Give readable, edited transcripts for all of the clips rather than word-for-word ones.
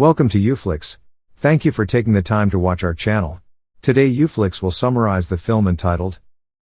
Welcome to Uflix. Thank you for taking the time to watch our channel. Today Uflix will summarize the film entitled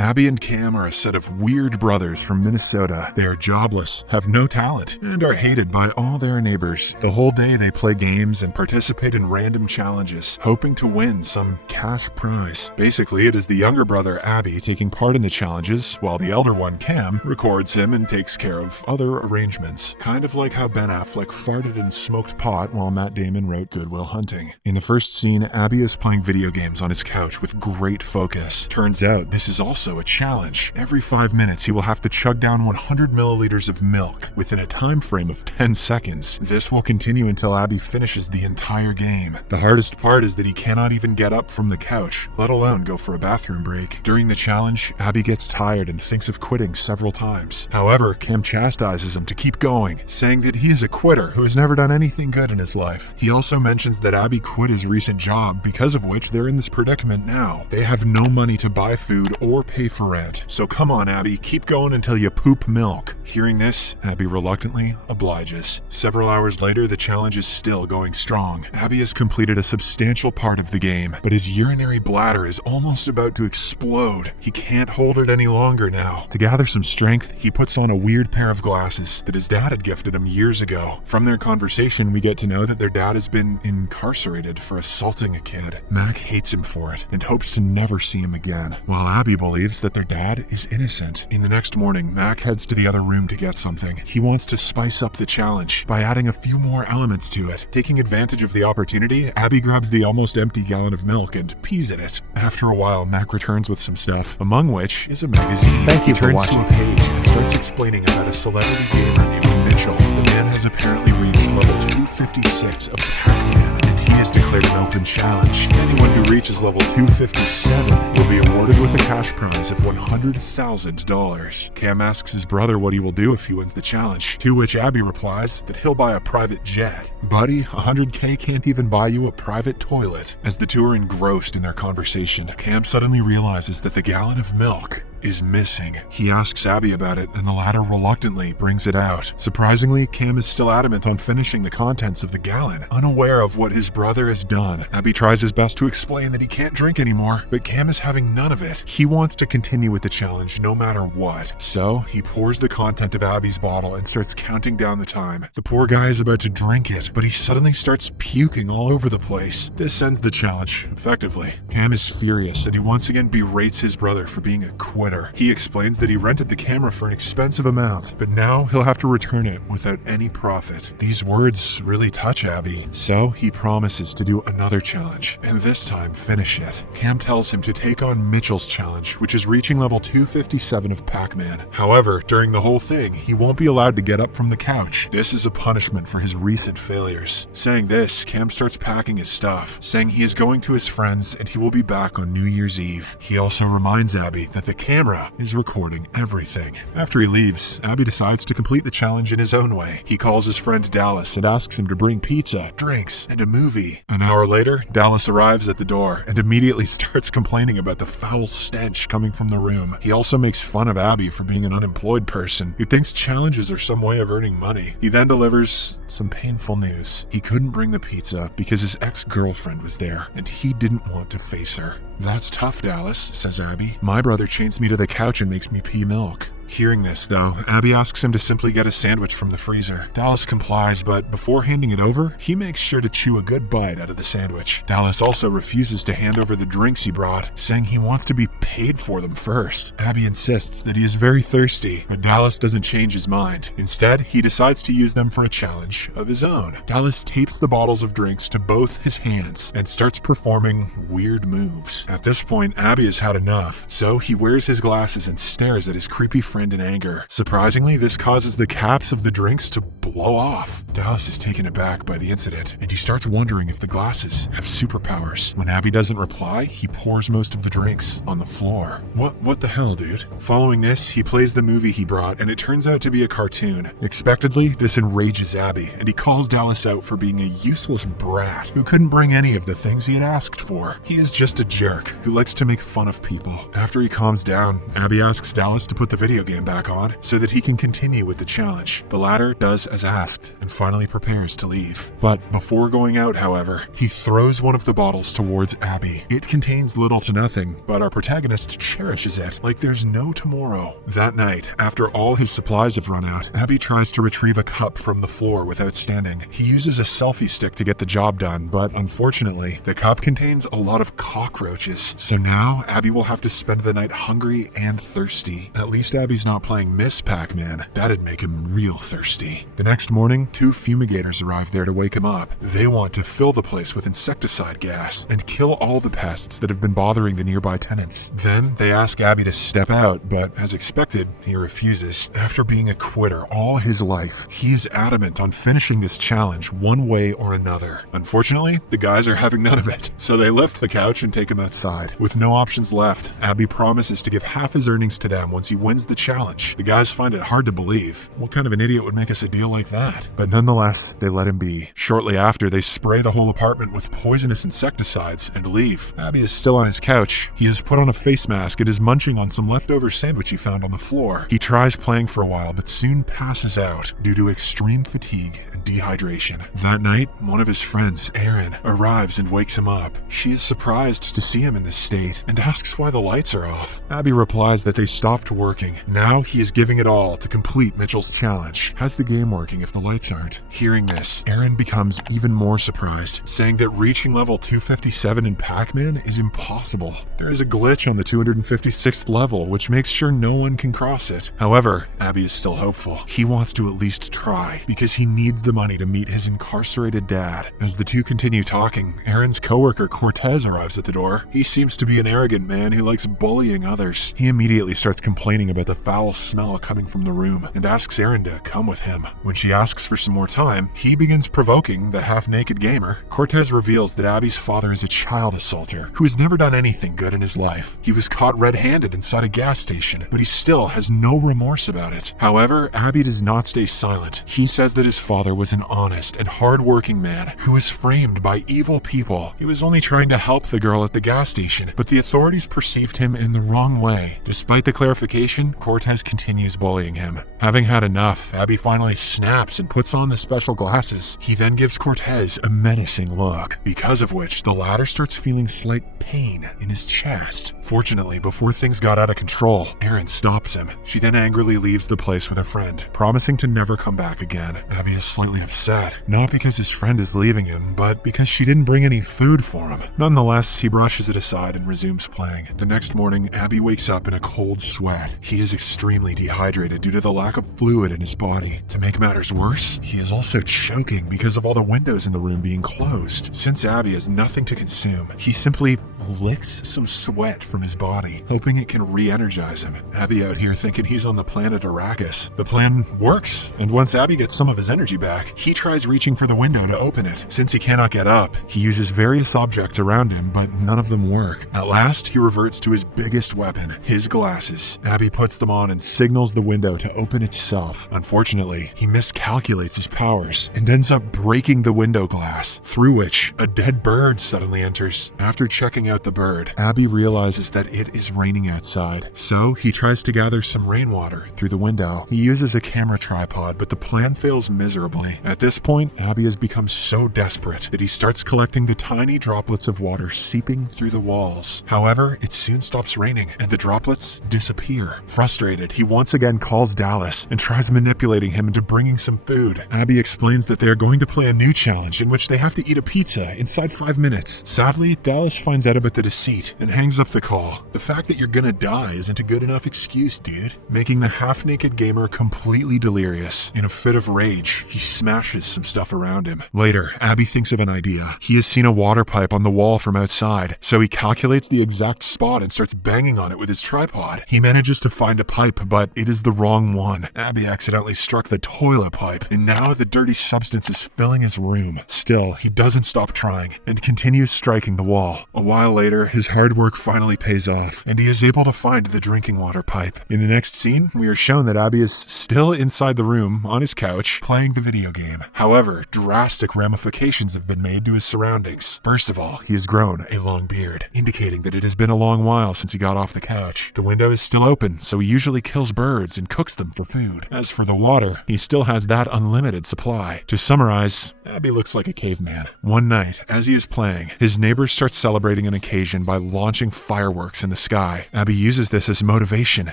Abby and Cam are a set of weird brothers from Minnesota. They are jobless, have no talent, and are hated by all their neighbors. The whole day they play games and participate in random challenges, hoping to win some cash prize. Basically, it is the younger brother Abby taking part in the challenges, while the elder one, Cam, records him and takes care of other arrangements. Kind of like how Ben Affleck farted and smoked pot while Matt Damon wrote Good Will Hunting. In the first scene, Abby is playing video games on his couch with great focus. Turns out this is also a challenge. Every 5 minutes he will have to chug down 100 milliliters of milk within a time frame of 10 seconds. This will continue until Abby finishes the entire game. The hardest part is that he cannot even get up from the couch, let alone go for a bathroom break. During the challenge, Abby gets tired and thinks of quitting several times. However, Cam chastises him to keep going, saying that he is a quitter who has never done anything good in his life. He also mentions that Abby quit his recent job, because of which they're in this predicament now. They have no money to buy food or pay for rent. So come on, Abby, keep going until you poop milk. Hearing this, Abby reluctantly obliges. Several hours later, the challenge is still going strong. Abby has completed a substantial part of the game, but his urinary bladder is almost about to explode. He can't hold it any longer now. To gather some strength, he puts on a weird pair of glasses that his dad had gifted him years ago. From their conversation, we get to know that their dad has been incarcerated for assaulting a kid. Mac hates him for it and hopes to never see him again, while Abby believes that their dad is innocent. In the next morning, Mac heads to the other room to get something. He wants to spice up the challenge by adding a few more elements to it. Taking advantage of the opportunity, Abby grabs the almost empty gallon of milk and pees in it. After a while, Mac returns with some stuff, among which is a magazine. Thank you for watching. He turns to a page and starts explaining about a celebrity gamer named Mitchell. The man has apparently reached level 256 of Pac-Man, and he has declared an open challenge. Anyone who reaches level 257 will be awarded with a cash prize of $100,000. Cam asks his brother what he will do if he wins the challenge, to which Abby replies that he'll buy a private jet. Buddy, $100K can't even buy you a private toilet. As the two are engrossed in their conversation, Cam suddenly realizes that the gallon of milk is missing. He asks Abby about it, and the latter reluctantly brings it out. Surprisingly, Cam is still adamant on finishing the contents of the gallon, unaware of what his brother has done. Abby tries his best to explain that he can't drink anymore, but Cam is having none of it. He wants to continue with the challenge no matter what. So, he pours the content of Abby's bottle and starts counting down the time. The poor guy is about to drink it, but he suddenly starts puking all over the place. This ends the challenge, effectively. Cam is furious and he once again berates his brother for being a quitter. He explains that he rented the camera for an expensive amount, but now he'll have to return it without any profit. These words really touch Abby, so he promises to do another challenge, and this time finish it. Cam tells him to take on Mitchell's challenge, which is reaching level 257 of Pac-Man. However, during the whole thing, he won't be allowed to get up from the couch. This is a punishment for his recent failures. Saying this, Cam starts packing his stuff, saying he is going to his friends and he will be back on New Year's Eve. He also reminds Abby that the camera is recording everything. After he leaves, Abby decides to complete the challenge in his own way. He calls his friend Dallas and asks him to bring pizza, drinks, and a movie. An hour later, Dallas arrives at the door and immediately starts complaining about the foul stench coming from the room. He also makes fun of Abby for being an unemployed person who thinks challenges are some way of earning money. He then delivers some painful news. He couldn't bring the pizza because his ex-girlfriend was there and he didn't want to face her. "That's tough, Dallas," says Abby. "My brother chains me to the couch and makes me pee milk." Hearing this, though, Abby asks him to simply get a sandwich from the freezer. Dallas complies, but before handing it over, he makes sure to chew a good bite out of the sandwich. Dallas also refuses to hand over the drinks he brought, saying he wants to be paid for them first. Abby insists that he is very thirsty, but Dallas doesn't change his mind. Instead, he decides to use them for a challenge of his own. Dallas tapes the bottles of drinks to both his hands and starts performing weird moves. At this point, Abby has had enough, so he wears his glasses and stares at his creepy friend in anger. Surprisingly, this causes the caps of the drinks to blow off. Dallas is taken aback by the incident, and he starts wondering if the glasses have superpowers. When Abby doesn't reply, he pours most of the drinks on the floor. What the hell, dude? Following this, he plays the movie he brought, and it turns out to be a cartoon. Expectedly, this enrages Abby, and he calls Dallas out for being a useless brat who couldn't bring any of the things he had asked for. He is just a jerk who likes to make fun of people. After he calms down, Abby asks Dallas to put the video game back on so that he can continue with the challenge. The latter does as as asked and finally prepares to leave. But before going out, however, he throws one of the bottles towards Abby. It contains little to nothing, but our protagonist cherishes it like there's no tomorrow. That night, after all his supplies have run out, Abby tries to retrieve a cup from the floor without standing. He uses a selfie stick to get the job done, but unfortunately, the cup contains a lot of cockroaches. So now, Abby will have to spend the night hungry and thirsty. At least Abby's not playing Miss Pac-Man. That'd make him real thirsty. The next morning, 2 fumigators arrive there to wake him up. They want to fill the place with insecticide gas and kill all the pests that have been bothering the nearby tenants. Then they ask Abby to step out, but as expected, he refuses. After being a quitter all his life, he is adamant on finishing this challenge one way or another. Unfortunately, the guys are having none of it, so they lift the couch and take him outside. With no options left, Abby promises to give half his earnings to them once he wins the challenge. The guys find it hard to believe. What kind of an idiot would make us a deal like that? But nonetheless, they let him be. Shortly after, they spray the whole apartment with poisonous insecticides and leave. Abby is still on his couch. He has put on a face mask and is munching on some leftover sandwich he found on the floor. He tries playing for a while, but soon passes out due to extreme fatigue and dehydration. That night, one of his friends, Erin, arrives and wakes him up. She is surprised to see him in this state and asks why the lights are off. Abby replies that they stopped working. Now he is giving it all to complete Mitchell's challenge. How's the game working if the lights aren't? Hearing this, Erin becomes even more surprised, saying that reaching level 257 in Pac-Man is impossible. There is a glitch on the 256th level, which makes sure no one can cross it. However, Abby is still hopeful. He wants to at least try, because he needs the money to meet his incarcerated dad. As the two continue talking, Erin's coworker Cortez arrives at the door. He seems to be an arrogant man who likes bullying others. He immediately starts complaining about the foul smell coming from the room and asks Erin to come with him. When she asks for some more time, he begins provoking the half-naked gamer. Cortez reveals that Abby's father is a child assaulter who has never done anything good in his life. He was caught red-handed inside a gas station, but he still has no remorse about it. However, Abby does not stay silent. He says that his father was an honest and hard-working man who was framed by evil people. He was only trying to help the girl at the gas station, but the authorities perceived him in the wrong way. Despite the clarification, Cortez continues bullying him. Having had enough, Abby finally snaps and puts on the special glasses. He then gives Cortez a menacing look, because of which the latter starts feeling slight pain in his chest. Fortunately, before things got out of control, Erin stops him. She then angrily leaves the place with a friend, promising to never come back again. Abby is slightly upset, not because his friend is leaving him, but because she didn't bring any food for him. Nonetheless, he brushes it aside and resumes playing. The next morning, Abby wakes up in a cold sweat. He is extremely dehydrated due to the lack of fluid in his body. To make matters worse, he is also choking because of all the windows in the room being closed. Since Abby has nothing to consume, he simply licks some sweat from his body, hoping it can re-energize him. Abby out here thinking he's on the planet Arrakis. The plan works, and once Abby gets some of his energy back, he tries reaching for the window to open it. Since he cannot get up, he uses various objects around him, but none of them work. At last, he reverts to his biggest weapon, his glasses. Abby puts them on and signals the window to open itself. Unfortunately, he miscalculates his powers and ends up breaking the window glass, through which a dead bird suddenly enters. After checking out the bird, Abby realizes that it is raining outside, so he tries to gather some rainwater through the window. He uses a camera tripod, but the plan fails miserably. At this point, Abby has become so desperate that he starts collecting the tiny droplets of water seeping through the walls. However, it soon stops raining, and the droplets disappear. Frustrated, he once again calls Dallas and tries manipulating him into bringing some food. Abby explains that they are going to play a new challenge in which they have to eat a pizza inside 5 minutes. Sadly, Dallas finds out about the deceit and hangs up the call. The fact that you're gonna die isn't a good enough excuse, dude. Making the half-naked gamer completely delirious. In a fit of rage, he smashes some stuff around him. Later, Abby thinks of an idea. He has seen a water pipe on the wall from outside, so he calculates the exact spot and starts banging on it with his tripod. He manages to find a pipe, but it is the wrong one. Abby accidentally struck the toilet pipe, and now the dirty substance is filling his room. Still, he doesn't stop trying and continues striking the wall. A while later, his hard work finally pays off, and he is able to find the drinking water pipe. In the next scene, we are shown that Abby is still inside the room, on his couch, playing the video game. However, drastic ramifications have been made to his surroundings. First of all, he has grown a long beard, indicating that it has been a long while since he got off the couch. The window is still open, so he usually kills birds and cooks them for food. As for the water, he still has that unlimited supply. To summarize, Abby looks like a caveman. One night, as he is playing, his neighbors start celebrating an occasion by launching fireworks in the sky. Abby uses this as motivation,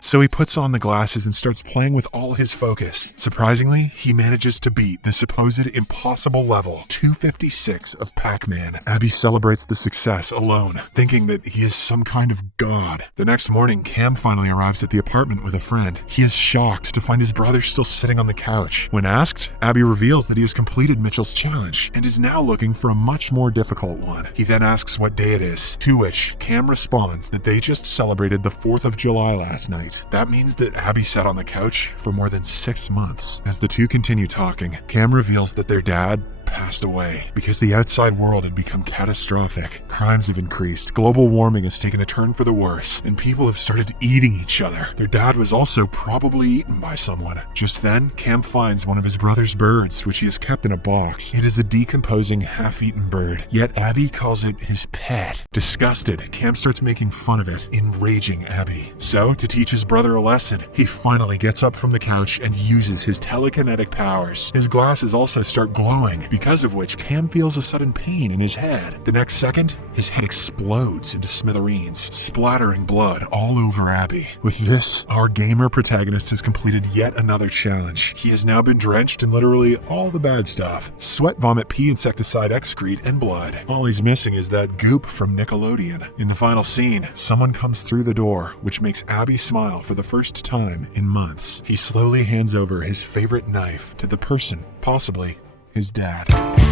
so he puts on the glasses and starts playing with all his focus. Surprisingly, he manages to beat the supposed impossible level 256 of Pac-Man. Abby celebrates the success alone, thinking that he is some kind of god. The next morning, Cam finally arrives at the apartment with a friend. He is shocked to find his brother still sitting on the couch. When asked, Abby reveals that he has completed Mitchell's challenge and is now looking for a much more difficult one. He then asks what day it is, to which Cam responds that they just celebrated the 4th of July last night. That means that Abby sat on the couch for more than 6 months. As the two continue talking, Cam reveals that their dad passed away because the outside world had become catastrophic. Crimes have increased, global warming has taken a turn for the worse, and people have started eating each other. Their dad was also probably eaten by someone. Just then, Cam finds one of his brother's birds, which he has kept in a box. It is a decomposing, half-eaten bird, yet Abby calls it his pet. Disgusted, Cam starts making fun of it, enraging Abby. So, to teach his brother a lesson, he finally gets up from the couch and uses his telekinetic powers. His glasses also start glowing, because of which Cam feels a sudden pain in his head. The next second, his head explodes into smithereens, splattering blood all over Abby. With this, our gamer protagonist has completed yet another challenge. He has now been drenched in literally all the bad stuff: sweat, vomit, pee, insecticide, excrete, and blood. All he's missing is that goop from Nickelodeon. In the final scene, someone comes through the door, which makes Abby smile for the first time in months. He slowly hands over his favorite knife to the person, possibly his dad.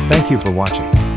Thank you for watching.